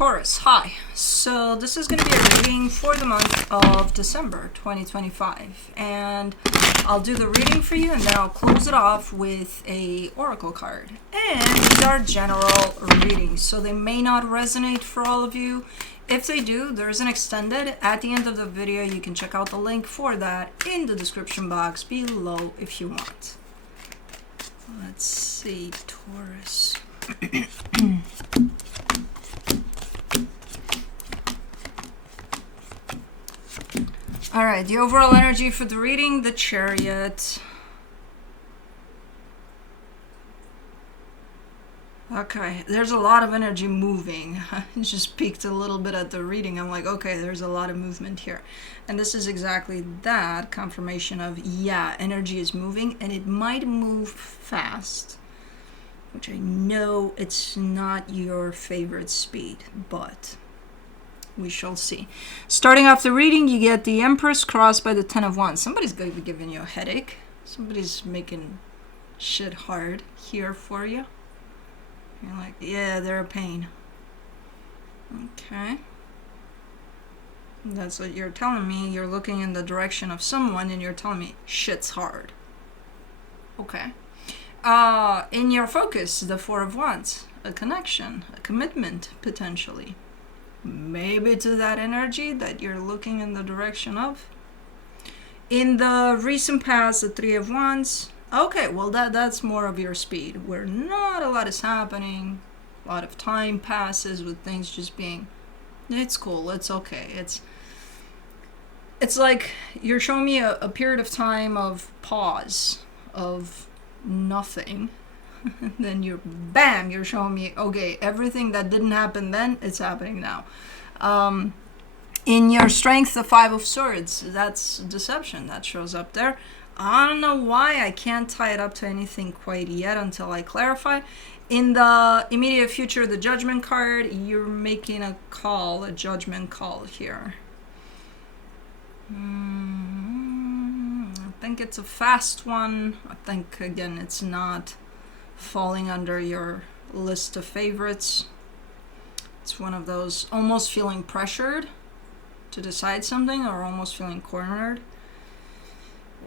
Taurus, hi. So this is going to be a reading for the month of December 2025. And I'll do the reading for you and then I'll close it off with a oracle card. And these are general readings, so they may not resonate for all of you. If they do, there is an extended at the end of the video. You can check out the link for that in the description box below if you want. Let's see, Taurus. All right, the overall energy for the reading, the Chariot. Okay, there's a lot of energy moving. I just peeked a little bit at the reading. I'm like, okay, there's a lot of movement here. And this is exactly that confirmation of, yeah, energy is moving and it might move fast, which I know it's not your favorite speed, but we shall see. Starting off the reading, you get the Empress crossed by the Ten of Wands. Somebody's going to be giving you a headache. Somebody's making shit hard here for you. You're like, yeah, they're a pain. Okay. That's what you're telling me. You're looking in the direction of someone and you're telling me shit's hard. Okay. In your focus, the Four of Wands. A connection, a commitment, potentially. Maybe to that energy that you're looking in the direction of. In the recent past, the Three of Wands. Okay, well that's more of your speed, where not a lot is happening. A lot of time passes with things just being, it's cool, it's okay. It's like you're showing me a period of time of pause, of nothing. Then you're showing me, okay, everything that didn't happen then, it's happening now. In your strength, the Five of Swords, that's deception, that shows up there. I don't know why I can't tie it up to anything quite yet until I clarify. In the immediate future, the Judgment card, you're making a call, a judgment call here. I think it's a fast one. I think, again, it's not falling under your list of favorites. It's one of those almost feeling pressured to decide something, or almost feeling cornered,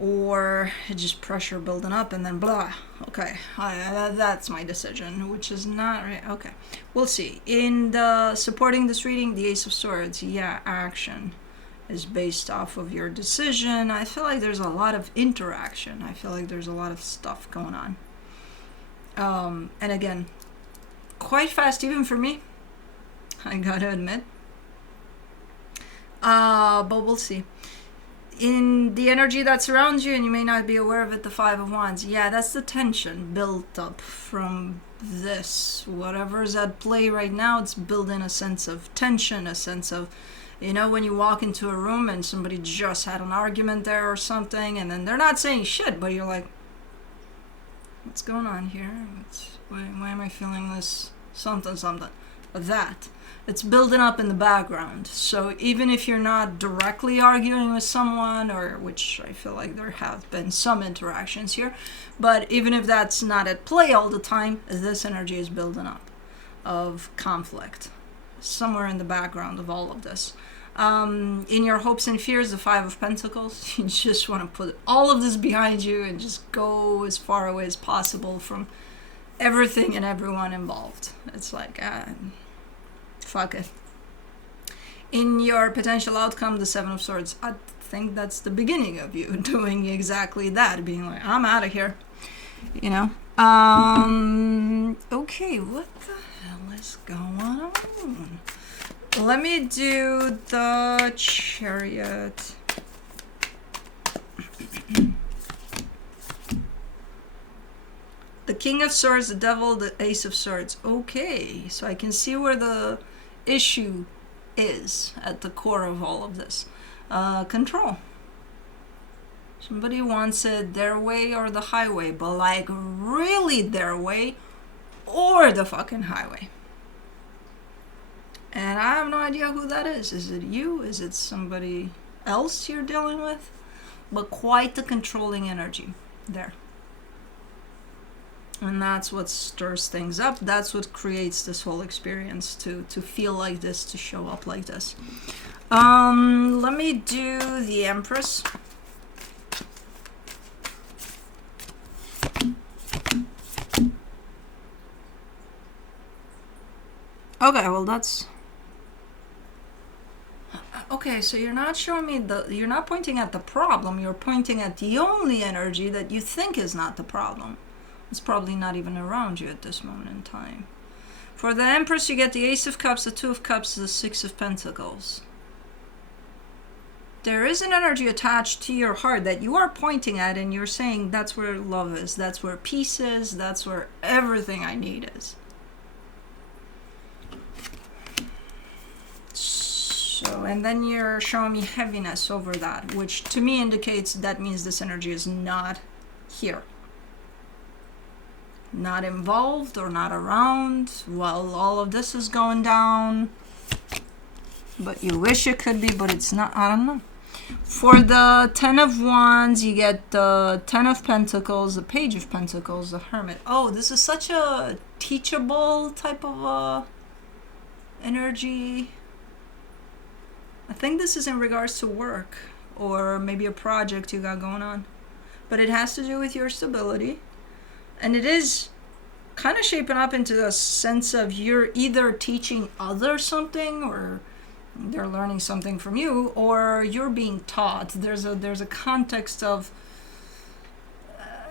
or just pressure building up and then blah. Okay, that's my decision, which is not right. Okay, we'll see. In the supporting this reading, the Ace of Swords, yeah, action is based off of your decision. I feel like there's a lot of interaction. I feel like there's a lot of stuff going on. And again, quite fast even for me, I gotta admit. But we'll see. In the energy that surrounds you, and you may not be aware of it, the Five of Wands. Yeah, that's the tension built up from this. Whatever's at play right now, it's building a sense of tension, a sense of, you know, when you walk into a room and somebody just had an argument there or something, and then they're not saying shit, but you're like, what's going on here? Why am I feeling this something? That. It's building up in the background. So even if you're not directly arguing with someone, or which I feel like there have been some interactions here, but even if that's not at play all the time, this energy is building up of conflict somewhere in the background of all of this. In your hopes and fears, the Five of Pentacles, you just want to put all of this behind you and just go as far away as possible from everything and everyone involved. It's like, fuck it. In your potential outcome, the Seven of Swords, I think that's the beginning of you doing exactly that, being like, I'm out of here, you know. Okay, what the hell is going on? Let me do the Chariot. The King of Swords, the Devil, the Ace of Swords. Okay, so I can see where the issue is at the core of all of this. Control. Somebody wants it their way or the highway, but like really their way or the fucking highway. And I have no idea who that is. Is it you? Is it somebody else you're dealing with? But quite the controlling energy there. And that's what stirs things up. That's what creates this whole experience to feel like this, to show up like this. Let me do the Empress. Okay, well that's... Okay, so you're not showing me you're not pointing at the problem, you're pointing at the only energy that you think is not the problem. It's probably not even around you at this moment in time. For the Empress, you get the Ace of Cups, the Two of Cups, the Six of Pentacles. There is an energy attached to your heart that you are pointing at, and you're saying that's where love is, that's where peace is, that's where everything I need is. So, and then you're showing me heaviness over that, which to me indicates that means this energy is not here. Not involved or not around while all of this is going down. But you wish it could be, but it's not. I don't know. For the Ten of Wands, you get the Ten of Pentacles, the Page of Pentacles, the Hermit. Oh, this is such a teachable type of energy. I think this is in regards to work or maybe a project you got going on. But it has to do with your stability. And it is kind of shaping up into a sense of you're either teaching others something, or they're learning something from you, or you're being taught. There's a context of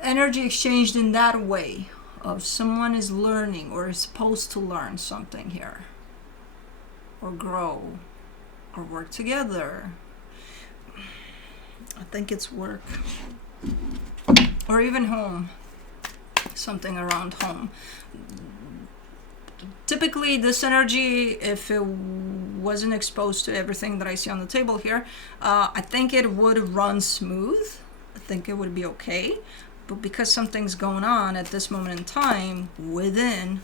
energy exchanged in that way, of someone is learning or is supposed to learn something here, or grow, or work together. I think it's work, or even home. Something around home. Typically this energy, if it wasn't exposed to everything that I see on the table here, I think it would run smooth. I think it would be okay. But because something's going on at this moment in time within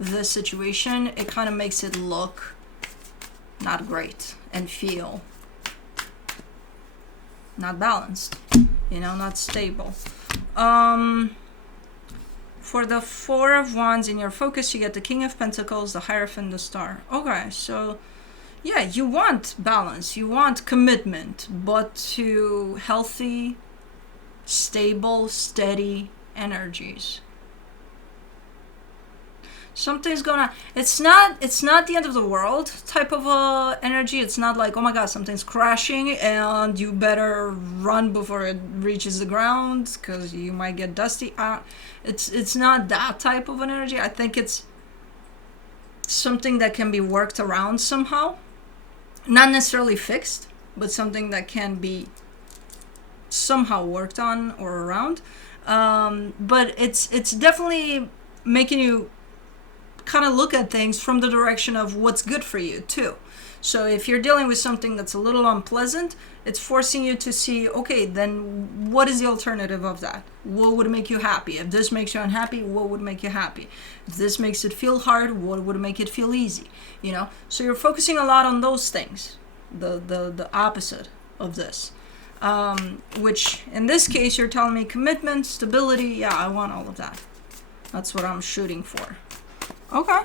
this situation, it kind of makes it look not great and feel not balanced, not stable. For the Four of Wands in your focus, you get the King of Pentacles, the Hierophant, the Star. Okay, so yeah, you want balance, you want commitment, but to healthy, stable, steady energies. Something's gonna... It's not the end of the world type of energy. It's not like, oh my god, something's crashing and you better run before it reaches the ground because you might get dusty. It's not that type of an energy. I think it's something that can be worked around somehow. Not necessarily fixed, but something that can be somehow worked on or around. But it's definitely making you kind of look at things from the direction of what's good for you too. So if you're dealing with something that's a little unpleasant, it's forcing you to see, okay, then what is the alternative of that? What would make you happy? If this makes you unhappy, what would make you happy? If this makes it feel hard, what would make it feel easy? So you're focusing a lot on those things, the opposite of this. Which in this case, you're telling me commitment, stability. Yeah, I want all of that. That's what I'm shooting for. Okay,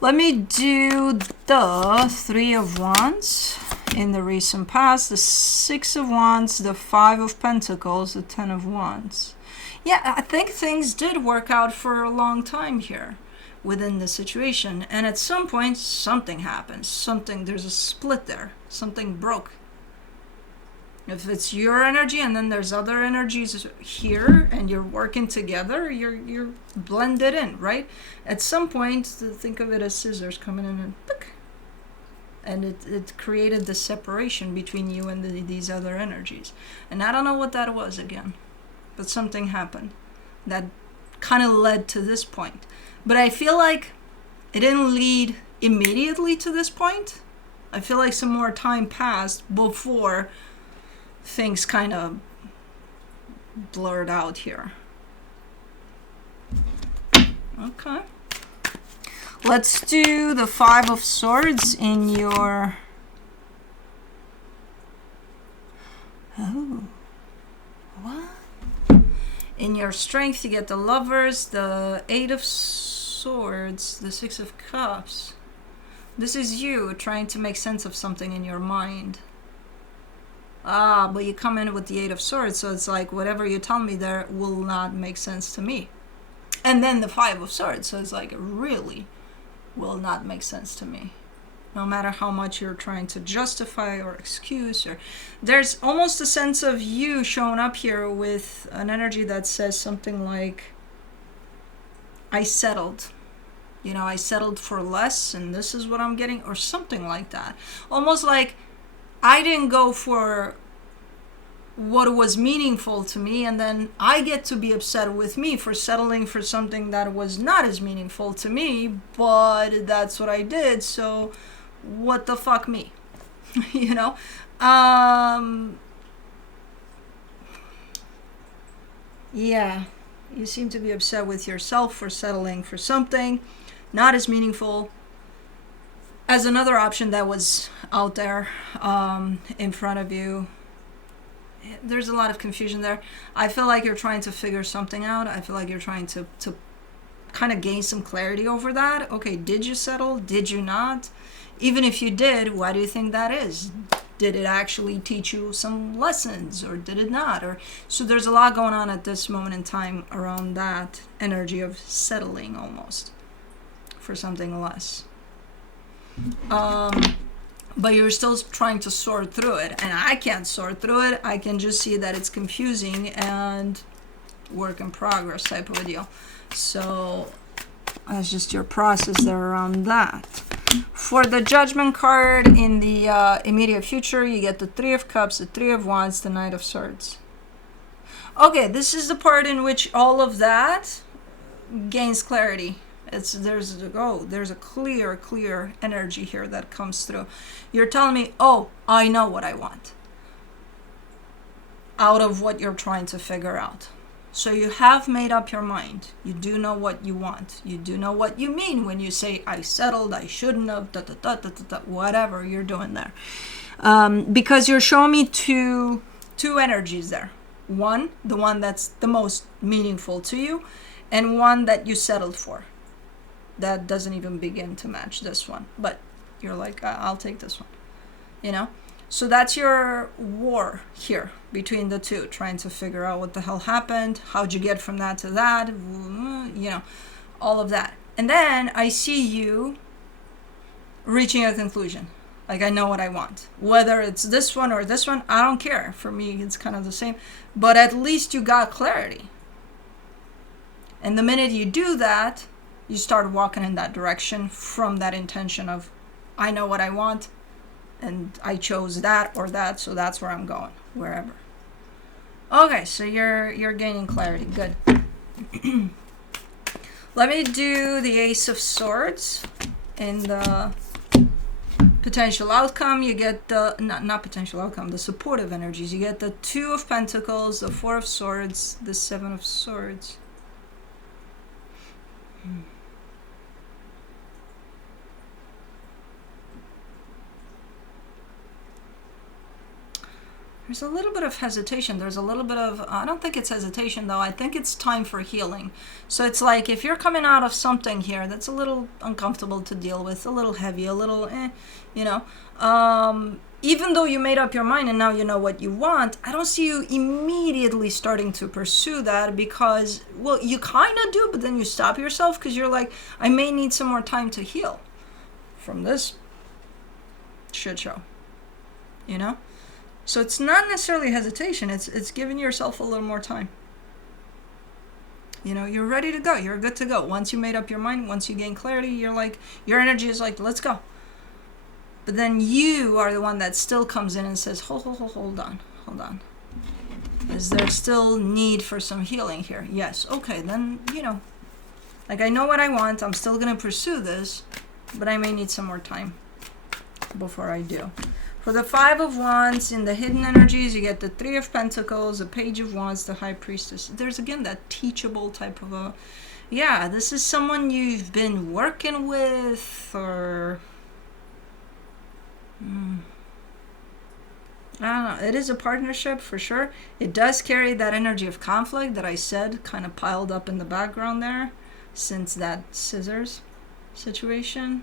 let me do the Three of Wands in the recent past, the Six of Wands, the Five of Pentacles, the Ten of Wands. Yeah, I think things did work out for a long time here within the situation. And at some point, something happens. There's a split there. Something broke. If it's your energy and then there's other energies here and you're working together, you're blended in, right? At some point, think of it as scissors coming in and pick. And it created the separation between you and these other energies. And I don't know what that was again, but something happened that kind of led to this point. But I feel like it didn't lead immediately to this point. I feel like some more time passed before things kind of blurred out here. Okay. Let's do the Five of Swords in your... Oh. What? In your strength, you get the Lovers, the Eight of Swords, the Six of Cups. This is you trying to make sense of something in your mind. But you come in with the Eight of Swords, so it's like whatever you tell me there will not make sense to me. And then the Five of Swords, so it's like it really will not make sense to me. No matter how much you're trying to justify or excuse, or there's almost a sense of you showing up here with an energy that says something like, I settled. You know, I settled for less and this is what I'm getting, or something like that. Almost like I didn't go for what was meaningful to me, and then I get to be upset with me for settling for something that was not as meaningful to me, but that's what I did, so what the fuck me? You know? Yeah, you seem to be upset with yourself for settling for something not as meaningful as another option that was out there in front of you. There's a lot of confusion there. I feel like you're trying to figure something out. I feel like you're trying to kind of gain some clarity over that. Okay, did you settle? Did you not? Even if you did, why do you think that is? Did it actually teach you some lessons, or did it not? Or so there's a lot going on at this moment in time around that energy of settling almost for something less. But you're still trying to sort through it, and I can't sort through it. I can just see that it's confusing and work in progress type of a deal. So that's just your process there around that. For the Judgment card in the immediate future, you get the Three of Cups, the Three of Wands, the Knight of Swords. Okay, this is the part in which all of that gains clarity. There's a clear energy here that comes through. You're telling me, oh, I know what I want out of what you're trying to figure out. So you have made up your mind. You do know what you want. You do know what you mean when you say, I settled, I shouldn't have, whatever you're doing there. Because you're showing me two energies there. One, the one that's the most meaningful to you, and one that you settled for. That doesn't even begin to match this one. But you're like, I'll take this one. You know? So that's your war here between the two, trying to figure out what the hell happened, how'd you get from that to that, you know, all of that. And then I see you reaching a conclusion. Like, I know what I want. Whether it's this one or this one, I don't care. For me, it's kind of the same. But at least you got clarity. And the minute you do that, you start walking in that direction from that intention of, I know what I want, and I chose that or that, so that's where I'm going, wherever. Okay, so you're gaining clarity. Good. Let me do the Ace of Swords in the potential outcome. You get the not potential outcome, the supportive energies. You get the Two of Pentacles, the Four of Swords, the Seven of Swords. There's a little bit of hesitation. There's a little bit of, I don't think it's hesitation though. I think it's time for healing. So it's like if you're coming out of something here that's a little uncomfortable to deal with, a little heavy, a little, you know, even though you made up your mind and now you know what you want, I don't see you immediately starting to pursue that because, well, you kind of do, but then you stop yourself because you're like, I may need some more time to heal from this shit show, you know? So it's not necessarily hesitation, it's giving yourself a little more time. You know, you're ready to go, you're good to go. Once you made up your mind, once you gain clarity, you're like, your energy is like, let's go. But then you are the one that still comes in and says, hold on. Is there still need for some healing here? Yes, okay, then, you know, like I know what I want, I'm still gonna pursue this, but I may need some more time before I do. For the Five of Wands, in the hidden energies, you get the Three of Pentacles, the Page of Wands, the High Priestess. There's, again, that teachable type of a... Yeah, this is someone you've been working with, or... I don't yeah, it is a partnership for sure. It does carry that energy of conflict that I said kind of piled up in the background there since that scissors situation.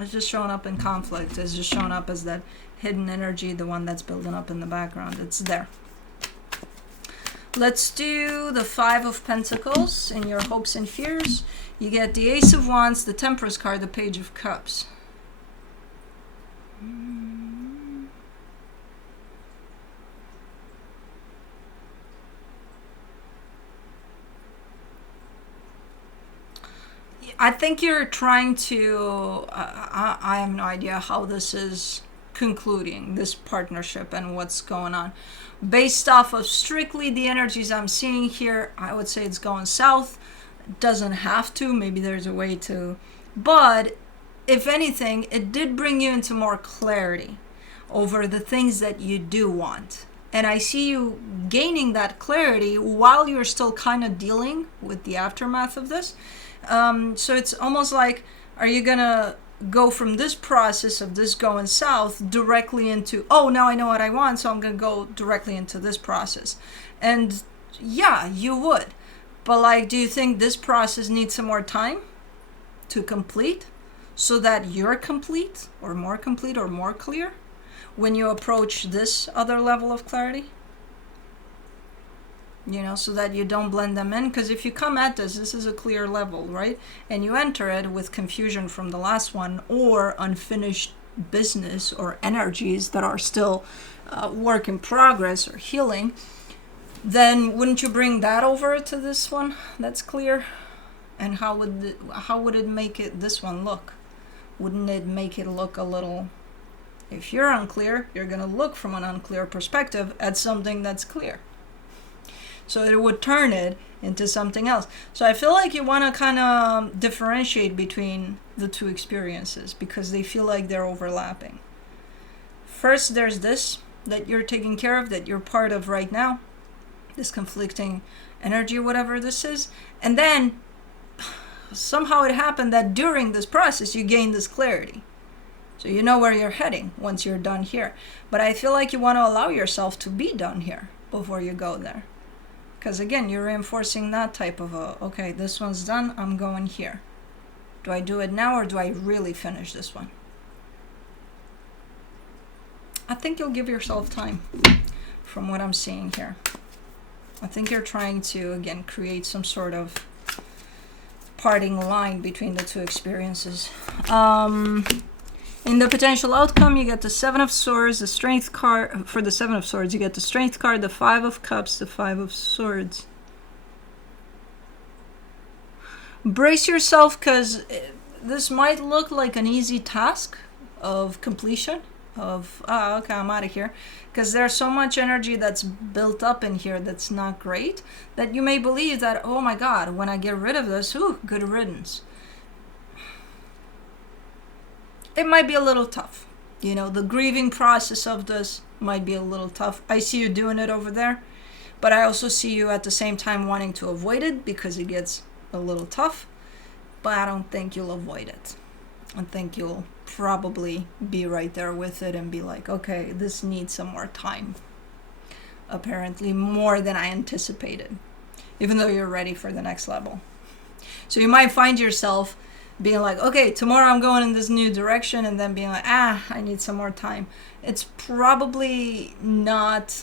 It's just showing up in conflict. It's just showing up as that hidden energy, the one that's building up in the background. It's there. Let's do the Five of Pentacles in your hopes and fears. You get the Ace of Wands, the Temperance card, the Page of Cups. I think you're trying to, I have no idea how this is concluding, this partnership and what's going on. Based off of strictly the energies I'm seeing here, I would say it's going south. It doesn't have to, maybe there's a way to, but if anything, it did bring you into more clarity over the things that you do want. And I see you gaining that clarity while you're still kind of dealing with the aftermath of this. So it's almost like, are you gonna go from this process of this going south directly into, oh, now I know what I want, so I'm gonna go directly into this process? And yeah, you would. But like, do you think this process needs some more time to complete so that you're complete or more clear when you approach this other level of clarity? You know, so that you don't blend them in. Because if you come at this is a clear level, right? And you enter it with confusion from the last one or unfinished business or energies that are still work in progress or healing, then wouldn't you bring that over to this one that's clear? And how would it make it this one look? Wouldn't it make it look a little, if you're unclear, you're going to look from an unclear perspective at something that's clear. So it would turn it into something else. So I feel like you want to kind of differentiate between the two experiences because they feel like they're overlapping. First, there's this that you're taking care of, that you're part of right now, this conflicting energy, whatever this is. And then somehow it happened that during this process, you gain this clarity. So you know where you're heading once you're done here. But I feel like you want to allow yourself to be done here before you go there. Because again, you're reinforcing that type of okay, this one's done, I'm going here. Do I do it now or do I really finish this one? I think you'll give yourself time from what I'm seeing here. I think you're trying to, again, create some sort of parting line between the two experiences. In the potential outcome, you get the Seven of Swords, the Strength card. For the Seven of Swords, you get the Strength card, the Five of Cups, the Five of Swords. Brace yourself, because this might look like an easy task of completion, of, okay, I'm out of here. Because there's so much energy that's built up in here that's not great, that you may believe that, oh my God, when I get rid of this, good riddance. It might be a little tough. You know, the grieving process of this might be a little tough. I see you doing it over there, but I also see you at the same time wanting to avoid it because it gets a little tough, but I don't think you'll avoid it. I think you'll probably be right there with it and be like, okay, this needs some more time. Apparently more than I anticipated, even though you're ready for the next level. So you might find yourself being like, okay, tomorrow I'm going in this new direction, and then being like, I need some more time. It's probably not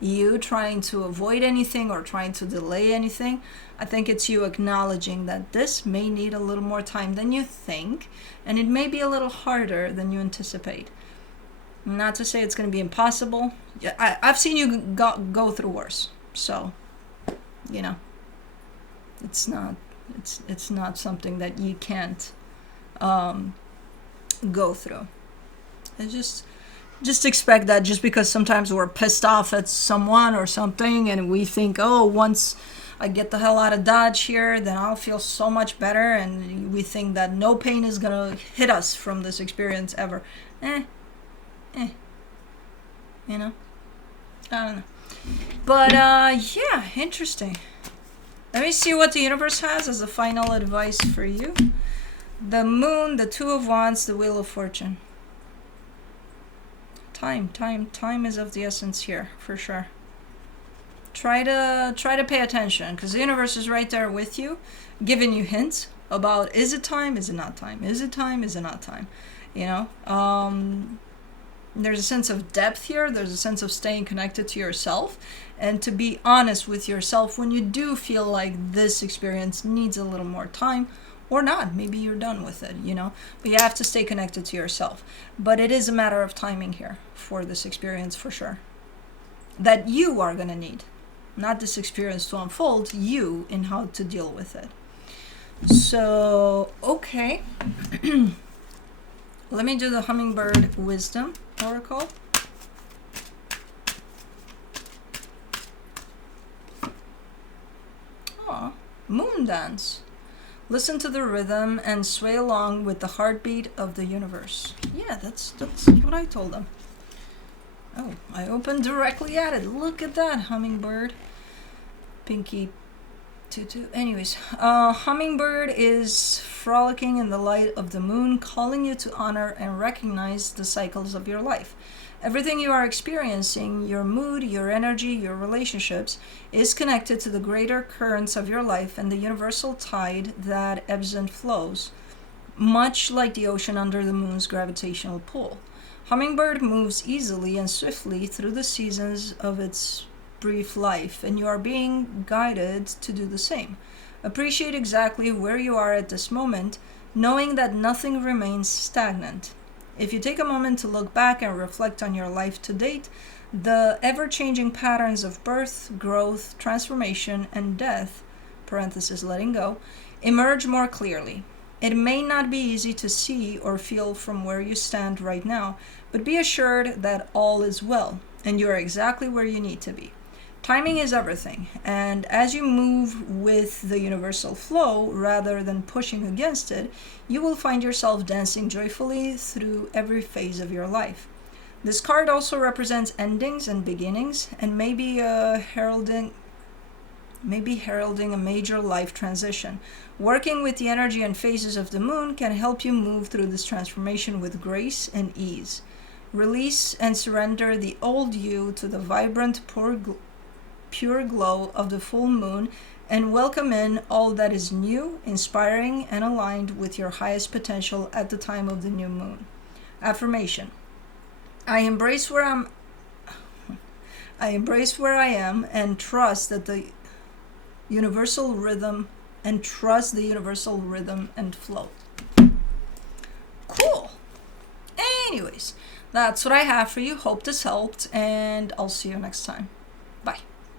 you trying to avoid anything or trying to delay anything. I think it's you acknowledging that this may need a little more time than you think, and it may be a little harder than you anticipate. Not to say it's going to be impossible. I've seen you go through worse. So, you know, it's not something that you can't go through. It's just expect that just because sometimes we're pissed off at someone or something and we think, oh, once I get the hell out of Dodge here, then I'll feel so much better, and we think that no pain is gonna hit us from this experience ever. You know? I don't know. But yeah, interesting. Let me see what the universe has as a final advice for you. The Moon, the Two of Wands, the Wheel of Fortune. Time is of the essence here, for sure. Try to pay attention, because the universe is right there with you, giving you hints about, is it time, is it not time, is it time, is it not time, you know. There's a sense of depth here. There's a sense of staying connected to yourself and to be honest with yourself when you do feel like this experience needs a little more time, or not. Maybe you're done with it, you know. But you have to stay connected to yourself. But it is a matter of timing here for this experience, for sure, that you are going to need. Not this experience to unfold, you in how to deal with it. So, okay. Let me do the Hummingbird Wisdom Oracle. Oh, Moon Dance. Listen to the rhythm and sway along with the heartbeat of the universe. Yeah, that's what I told them. Oh, I opened directly at it. Look at that, Hummingbird. Pinky tutu. Anyways, Hummingbird is frolicking in the light of the moon, calling you to honor and recognize the cycles of your life. Everything you are experiencing, your mood, your energy, your relationships, is connected to the greater currents of your life and the universal tide that ebbs and flows, much like the ocean under the moon's gravitational pull. Hummingbird moves easily and swiftly through the seasons of its brief life, and you are being guided to do the same. Appreciate exactly where you are at this moment, knowing that nothing remains stagnant. If you take a moment to look back and reflect on your life to date, the ever-changing patterns of birth, growth, transformation, and death, parenthesis letting go, emerge more clearly. It may not be easy to see or feel from where you stand right now, but be assured that all is well, and you are exactly where you need to be. Timing is everything, and as you move with the universal flow rather than pushing against it, you will find yourself dancing joyfully through every phase of your life. This card also represents endings and beginnings, and maybe heralding a major life transition. Working with the energy and phases of the moon can help you move through this transformation with grace and ease. Release and surrender the old you to the vibrant, pure glow of the full moon, and welcome in all that is new, inspiring, and aligned with your highest potential at the time of the new moon. Affirmation. I embrace where I am and trust the universal rhythm and flow. Cool. Anyways, that's what I have for you. Hope this helped, and I'll see you next time. Bye.